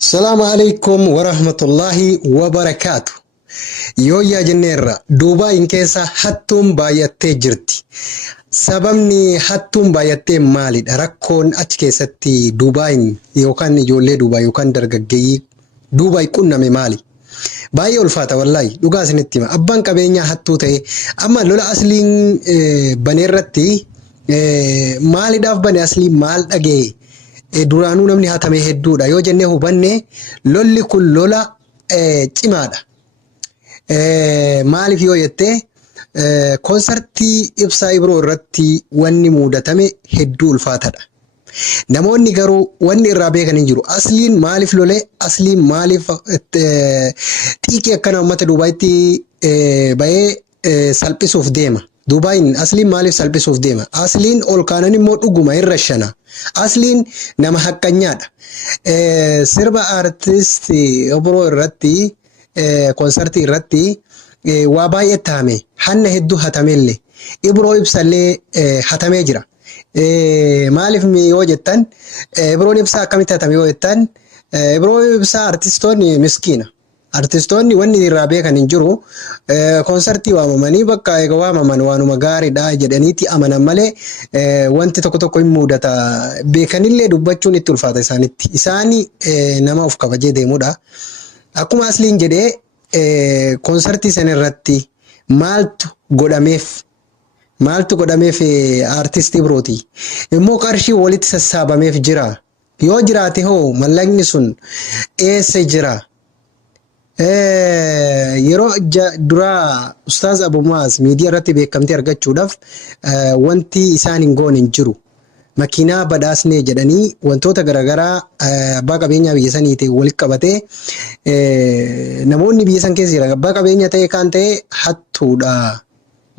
السلام عليكم ورحمة الله وبركاته. يا جنيرة دوبا إنكيسا حتم بايتي جرتي سببني حتم بايتي مالي ركون أتكيستي دوباين يوكان يولي دوبا يوكان درجي دوبا يكون نمي مالي باي الفاتا والله دوغاس نتيما أبان كبينيا حتو تي أما لولا أصلين بنيرتي مالي داف بني أصلي مال أجي duraanuu namni hatamee hedduudha yoo jennee hubanne lolli kun lola cimaadha. Maaliif yoo jettee konsertii ibsaa Ibiroo irratti wanni muudatame hedduu ulfaataadha. Namoonni garuu wanni irraa beekan hin jiru. Asliin maaliif lolee? Asliin maaliif xiiqii akkana uummata Duubaayitti bahee salphisuuf deema? Duubaayin asliin maaliif salphisuuf deema? Asliin ol kaanan immoo dhuguma irra shana. Asliin nama haqqanyaadha. Sirba artistii Ibiroo irratti konsertii irratti waa baay'ee taame hanna hedduu hatamellee Ibiroo ibsallee hatamee jira. Maaliif yoo jettan Ibiroon ibsaa akkamitti hatame yoo jettan Ibiroo ibsaa artistoonni miskiina. Artistoonni wanni irraa beekan hin jiru konsertii waamamanii bakka eega waamaman waanuma gaariidha jedhaniiti amanan malee wanti tokko tokko hin mudata beekanillee dubbachuun itti ulfaata isaanitti. Isaani nama of kabajee deemudha. Akkuma asliin jedhee konsertii sana irratti maaltu godhameef artistii Ibirooti. Immoo qarshii walitti sassaabameef jira. Yoo jiraate hoo mallaqni sun eessa jira? Yeroo duraa Ustaaz Abu Mu'aaz miidiyaa irratti beekamtii argachuudhaaf wanti isaan hin goone hin jiru. Makiinaa badhaasnee jedhanii wantoota garaagaraa abbaa qabeenyaa biyya saniitiin walitti qabatee namoonni biyya san keessa jiran abbaa qabeenyaa ta'e kan ta'e hattuudha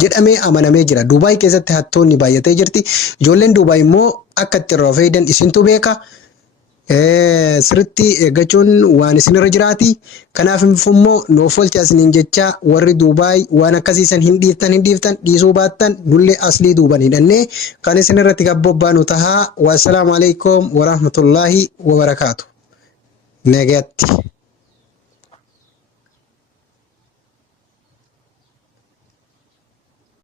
jedhamee amanamee jira. Duubaay keessatti hattoonni baay'atee jirti. Ijoolleen Duubaay immoo akka itti irraa fayyadaman isintu beeka. Sirriitti eeggachuun waan isinirra jiraati. Kanaaf immoo noof olcha isiniin jecha warri Duubaay waan akkasiisan hin dhiiftan dhiisuu baattan dullee aslii duuban hidhannee kan isinirratti gabbobbaanu tahaa. Wassalaamu alaikum warahmatullaahi wabarakaatu. Nagatti.